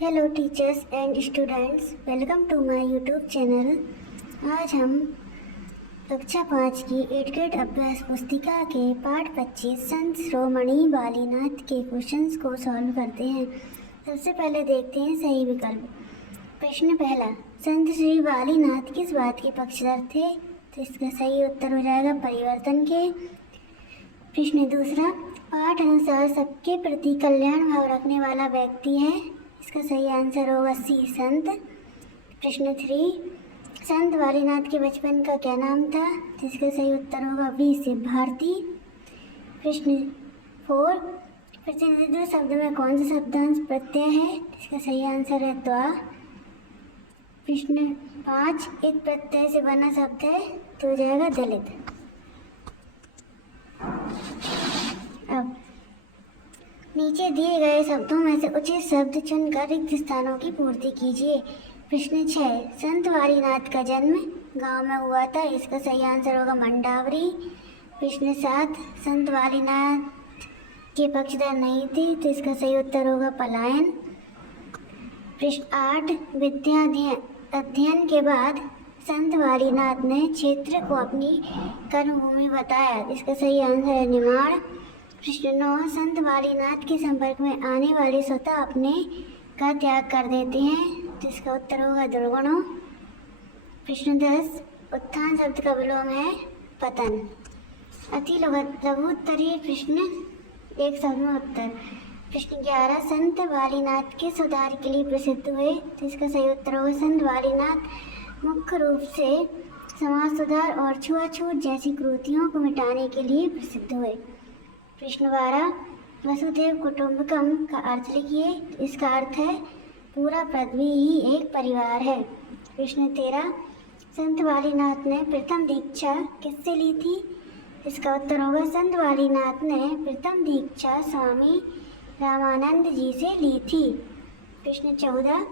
Hello teachers and students, welcome to my YouTube channel. आज हम कक्षा 5 की 8th ग्रेड अभ्यास पुस्तिका के पाठ 25 संत शिरोमणि वालीनाथ के क्वेश्चंस को सॉल्व करते हैं। सबसे पहले देखते हैं सही विकल्प। प्रश्न पहला, संत श्री वालीनाथ किस बात के पक्षधर थे? तो इसका सही उत्तर हो जाएगा परिवर्तन के। प्रश्न दूसरा, पाठ अनुसार सबके प्रति कल्याण भाव रखने वाला व्यक्ति है। इसका सही आंसर होगा सी, संत। प्रश्न 3, संत वालीनाथ के बचपन का क्या नाम था? जिसका सही उत्तर होगा बी, शिव भारती। प्रश्न 4, प्रतिनिधित्व शब्द में कौन सा शब्दांश प्रत्यय है? इसका सही आंसर है द्वा। प्रश्न 5, एक प्रत्यय से बना शब्द है तो हो जाएगा दलित। अब नीचे दिए गए शब्दों में से उचित शब्द चुनकर रिक्त स्थानों की पूर्ति कीजिए। प्रश्न 6, संत वालीनाथ का जन्म गांव में हुआ था। इसका सही आंसर होगा मंडावरी। प्रश्न 7, संत वालीनाथ के पक्षधर नहीं थे तो इसका सही उत्तर होगा पलायन। प्रश्न 8, विद्या अध्ययन के बाद संत वालीनाथ ने क्षेत्र को अपनी कर्मभूमि बताया। इसका सही आंसर है निमाड़। प्रश्न 9, संत वालीनाथ के संपर्क में आने वाले स्वतः अपने का त्याग कर देते हैं। जिसका उत्तर होगा दुर्गुणों। प्रश्न 10, उत्थान शब्द का विलोम है पतन। अति लघुत्तरीय प्रश्न एक शब्द में उत्तर। प्रश्न 11, संत वालीनाथ के सुधार के लिए प्रसिद्ध हुए। तो इसका सही उत्तर होगा संत वालीनाथ मुख्य रूप से समाज सुधार और छुआछूत जैसी कुरीतियों को मिटाने के लिए प्रसिद्ध हुए। प्रश्न 12, वसुधैव कुटुंबकम का अर्थ लिखिए। इसका अर्थ है पूरा पृथ्वी ही एक परिवार है। प्रश्न 13, संत वालीनाथ ने प्रथम दीक्षा किससे ली थी? इसका उत्तर होगा संत वालीनाथ ने प्रथम दीक्षा स्वामी रामानंद जी से ली थी। प्रश्न 14,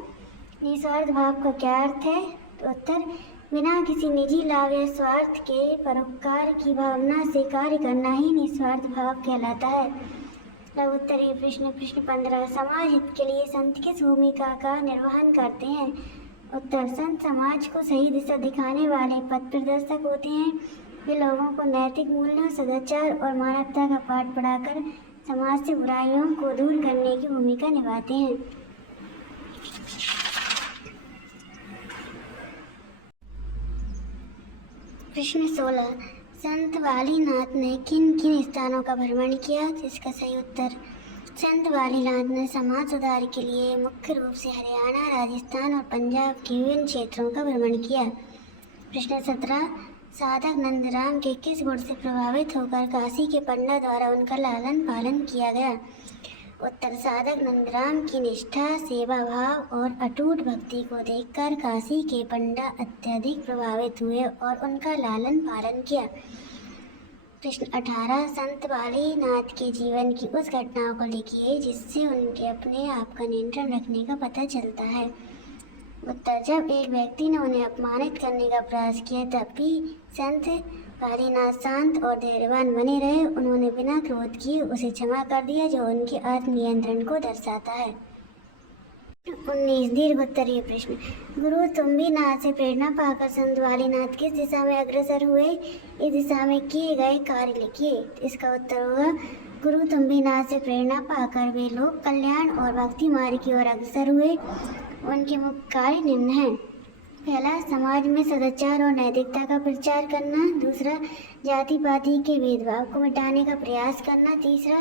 निस्वार्थ भाव का क्या अर्थ है? तो उत्तर, बिना किसी निजी लाभ या स्वार्थ के परोपकार की भावना से कार्य करना ही निस्वार्थ भाव कहलाता है। लघुत्तरीय प्रश्न 15, समाज हित के लिए संत किस भूमिका का निर्वहन करते हैं? उत्तर, संत समाज को सही दिशा दिखाने वाले पथ प्रदर्शक होते हैं। वे लोगों को नैतिक मूल्यों, सदाचार और मानवता का पाठ पढ़ाकर समाज से बुराइयों को दूर करने की भूमिका निभाते हैं। प्रश्न 16, संत वालीनाथ ने किन किन स्थानों का भ्रमण किया? इसका सही उत्तर, संत वालीनाथ ने समाज सुधार के लिए मुख्य रूप से हरियाणा, राजस्थान और पंजाब के विभिन्न क्षेत्रों का भ्रमण किया। प्रश्न 17, साधक नंदराम के किस गुण से प्रभावित होकर काशी के पंडा द्वारा उनका लालन पालन किया गया? उत्तर, साधक नंदराम की निष्ठा, सेवा भाव और अटूट भक्ति को देखकर काशी के पंडा अत्यधिक प्रभावित हुए और उनका लालन पालन किया। प्रश्न 18, संत वालीनाथ के जीवन की उस घटनाओं को लिखिए जिससे उनके अपने आप का नियंत्रण रखने का पता चलता है। उत्तर, जब एक व्यक्ति ने उन्हें अपमानित करने का प्रयास किया तब भी संत वालीनाथ शांत और धैर्यवान बने रहे। उन्होंने बिना क्रोध किए उसे क्षमा कर दिया, जो उनके आत्मनियंत्रण को दर्शाता है। 19, दीर्घोत्तरीय प्रश्न, गुरु तुम्बीनाथ से प्रेरणा पाकर संत वालीनाथ किस दिशा में अग्रसर हुए? इस दिशा में किए गए कार्य लिखिए। इसका उत्तर होगा, गुरु तुम्बीनाथ से प्रेरणा पाकर वे लोक कल्याण और भक्ति मार्ग की ओर अग्रसर हुए। उनके मुख्य कार्य निम्न हैं। पहला, समाज में सदाचार और नैतिकता का प्रचार करना। दूसरा, जाति पाति के भेदभाव को मिटाने का प्रयास करना। तीसरा,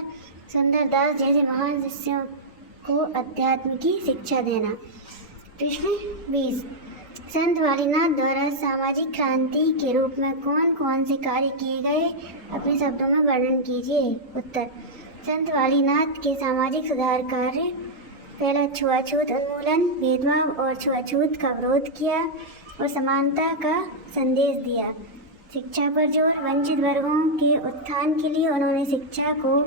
सुंदरदास जैसे महान शिष्यों को अध्यात्म की शिक्षा देना। प्रश्न 20, संत वालीनाथ द्वारा सामाजिक क्रांति के रूप में कौन कौन से कार्य किए गए? अपने शब्दों में वर्णन कीजिए। उत्तर, संत वालीनाथ के सामाजिक सुधार कार्य, पहला, छुआछूत उन्मूलन, भेदभाव और छुआछूत का विरोध किया और समानता का संदेश दिया। शिक्षा पर जोर, वंचित वर्गों के उत्थान के लिए उन्होंने शिक्षा को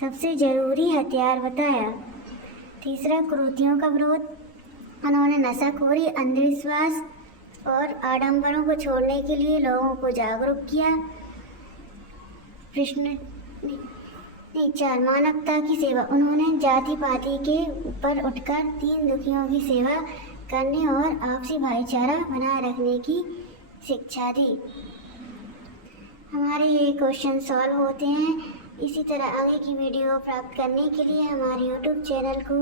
सबसे जरूरी हथियार बताया। तीसरा, कुरीतियों का विरोध, उन्होंने नशाखोरी, अंधविश्वास और आडंबरों को छोड़ने के लिए लोगों को जागरूक किया। प्रश्न नहीं, 4 मानवता की सेवा। उन्होंने जाति पाति के ऊपर उठकर दीन दुखियों की सेवा करने और आपसी भाईचारा बनाए रखने की शिक्षा दी। हमारे ये क्वेश्चन सॉल्व होते हैं। इसी तरह आगे की वीडियो प्राप्त करने के लिए हमारे YouTube चैनल को